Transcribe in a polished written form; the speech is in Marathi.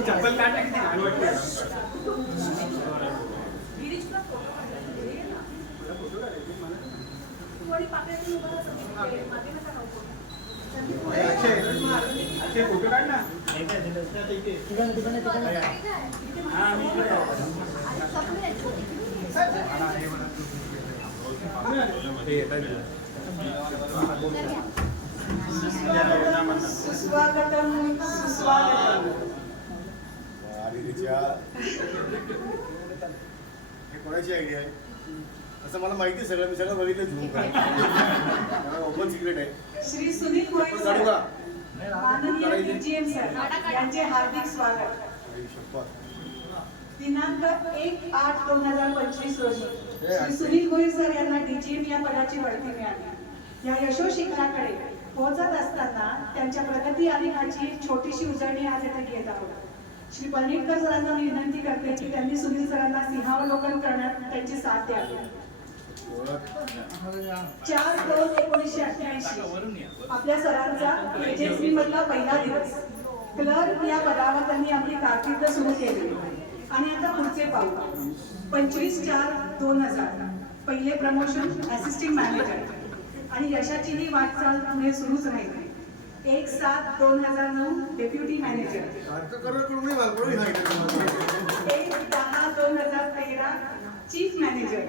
चप्पल काढला की फोटो काढ ना. सुस्वागतम सुस्वागतम. हे कोणाची आयडिया आहे असं मला माहिती सगळं मी सगळं बघितलं झूम काय ओपन सिक्रेट आहे. श्री सुनील मोहिते काढू का माननीय डीजीएम सर यांचे हार्दिक स्वागत. दिनांक 1/8/2025 रोजी श्री सुनील मोहिते सर यांना डीजीएम या पदाची बढती मिळाली. या यशो शिखराकडे पोहोचत असताना त्यांच्या प्रगती आलेखाची एक छोटीशी उजळणी आज येथे घेत आहोत. श्री पलनीटकर सरांना मी विनंती करते की त्यांनी सुनील सरांना सिंहावलोकन करण्यात त्यांची साथ द्यावी. 4/2/1988 आपल्या सरांचा एचएसबी मधला पहिला दिवस. क्लर्क या पदावर त्यांनी आपली कारकीर्द सुरू केली आणि आता पुढचे पाऊल. 25/4/2000 पहिले प्रमोशन असिस्टंट मॅनेजर आणि यशाची ही वाटचाल पुढे सुरूच राहील. 1/7/2009 डेप्युटी मॅनेजर. 1/10/2013 chief manager.